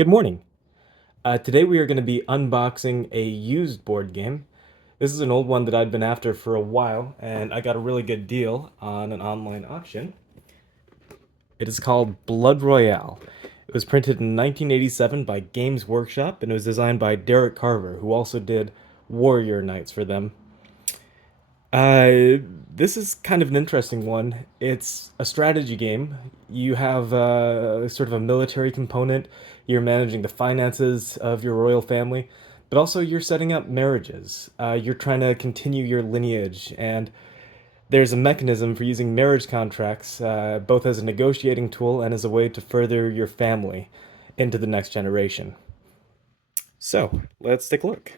Good morning. Today we are going to be unboxing a used board game. This is an old one that I'd been after for a while, and I got a really good deal on an online auction. It is called Blood Royale. It was printed in 1987 by Games Workshop, and it was designed by Derek Carver, who also did Warrior Knights for them. Uh, this is kind of an interesting one. It's a strategy game. You have sort of a military component. You're managing the finances of your royal family, but also you're setting up marriages. You're trying to continue your lineage, and there's a mechanism for using marriage contracts, both as a negotiating tool and as a way to further your family into the next generation. So, let's take a look.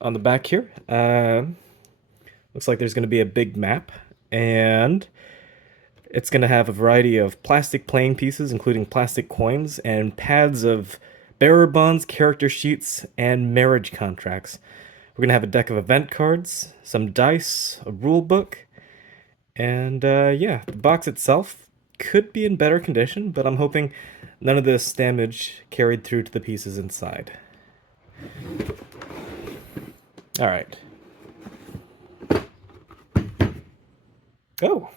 On the back here, looks like there's going to be a big map, and it's going to have a variety of plastic playing pieces, including plastic coins and pads of bearer bonds, character sheets, and marriage contracts. We're going to have a deck of event cards, some dice, a rule book, and yeah, the box itself could be in better condition, but I'm hoping none of this damage carried through to the pieces inside. All right. Oh.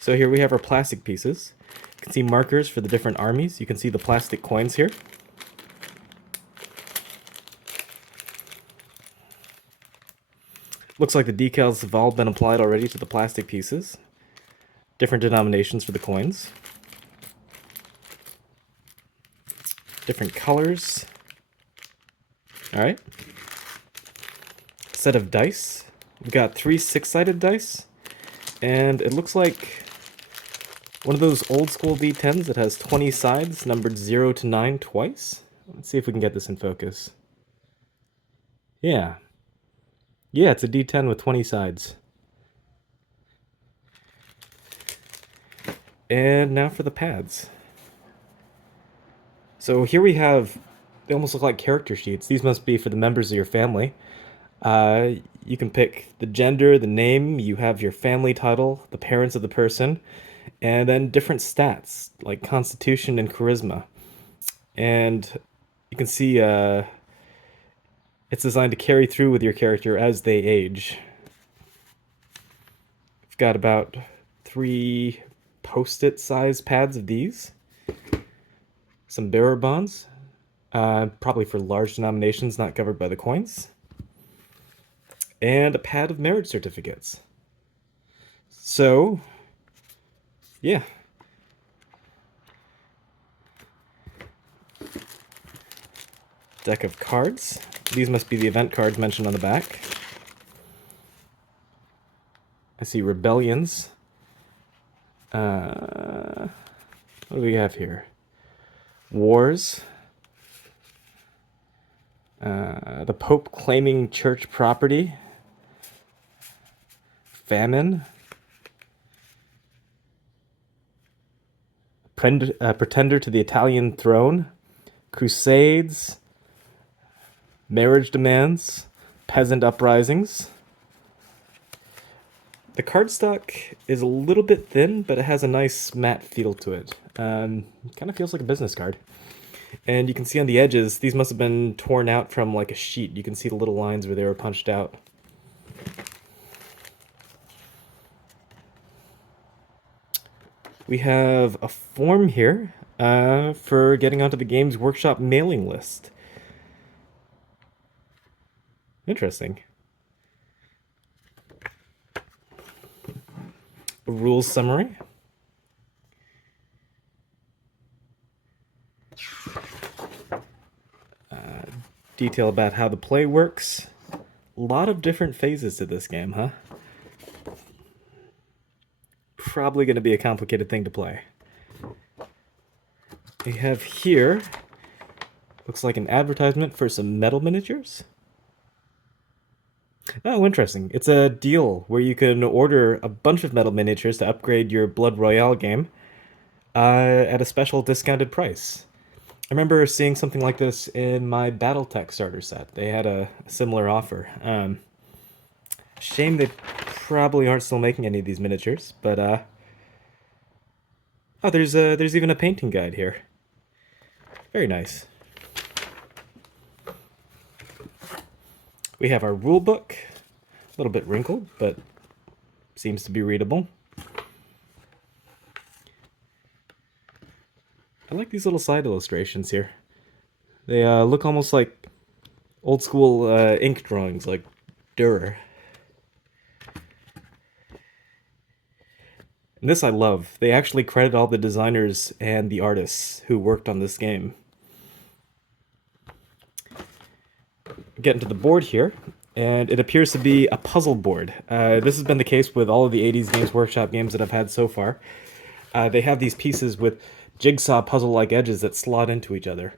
So here we have our plastic pieces. You can see markers for the different armies. You can see the plastic coins here. Looks like the decals have all been applied already to the plastic pieces. Different denominations for the coins. Different colors. All right. Set of dice. We've got 3 six-sided dice. And it looks like one of those old school D10s that has 20 sides, numbered 0 to 9 twice. Let's see if we can get this in focus. Yeah. Yeah, it's a D10 with 20 sides. And now for the pads. So here we have, they almost look like character sheets. These must be for the members of your family. You can pick the gender, the name, you have your family title, the parents of the person, and then different stats like constitution and charisma. And you can see it's designed to carry through with your character as they age. I've got about 3 post-it size pads of these. Some bearer bonds, probably for large denominations not covered by the coins. And a pad of marriage certificates. So, yeah. Deck of cards. These must be the event cards mentioned on the back. I see rebellions. What do we have here? Wars. The Pope claiming church property. Famine. Pretender to the Italian throne. Crusades. Marriage demands. Peasant uprisings. The cardstock is a little bit thin, but it has a nice matte feel to it. Kind of feels like a business card. And you can see on the edges, these must have been torn out from like a sheet. You can see the little lines where they were punched out. We have a form here for getting onto the Games Workshop mailing list. Interesting. A rules summary. Detail about how the play works. A lot of different phases to this game, huh? Probably going to be a complicated thing to play. We have here, looks like an advertisement for some metal miniatures. Oh, interesting. It's a deal where you can order a bunch of metal miniatures to upgrade your Blood Royale game at a special discounted price. I remember seeing something like this in my BattleTech starter set. They had a similar offer. Shame they probably aren't still making any of these miniatures, but Oh, there's even a painting guide here. Very nice. We have our rule book, a little bit wrinkled, but seems to be readable. I like these little side illustrations here. They look almost like old school ink drawings, like Durer. And this I love. They actually credit all the designers and the artists who worked on this game. Get into the board here, and it appears to be a puzzle board. This has been the case with all of the 80s Games Workshop games that I've had so far. They have these pieces with jigsaw puzzle-like edges that slot into each other.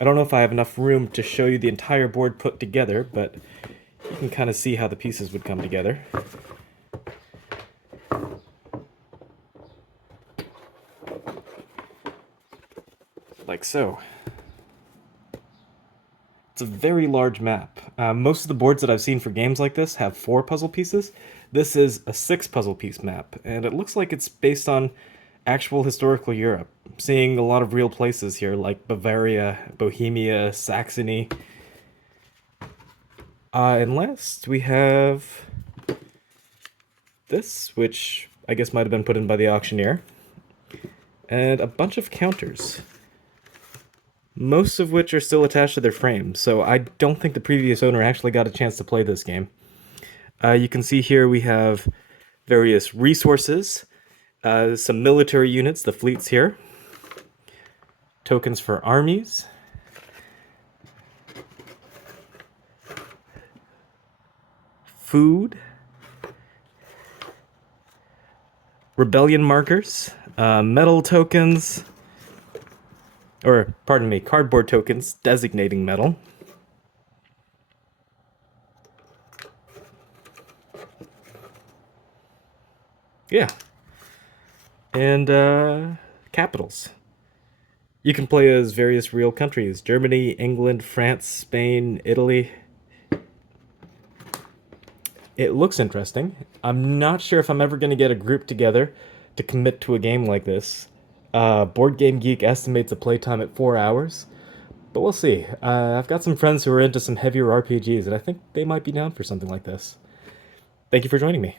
I don't know if I have enough room to show you the entire board put together, but you can kind of see how the pieces would come together. Like so. It's a very large map. Most of the boards that I've seen for games like this have 4 puzzle pieces. This is a 6 puzzle piece map, and it looks like it's based on actual historical Europe. Seeing a lot of real places here, like Bavaria, Bohemia, Saxony. And last, we have this, which I guess might have been put in by the auctioneer, and a bunch of counters, most of which are still attached to their frames, so I don't think the previous owner actually got a chance to play this game. You can see here we have various resources, some military units, the fleets here, tokens for armies, food, rebellion markers, metal tokens, or pardon me, cardboard tokens designating metal. Yeah. And capitals. You can play as various real countries: Germany, England, France, Spain, Italy. It looks interesting. I'm not sure if I'm ever going to get a group together to commit to a game like this. Board Game Geek estimates a playtime at 4 hours, but we'll see. I've got some friends who are into some heavier RPGs, and I think they might be down for something like this. Thank you for joining me.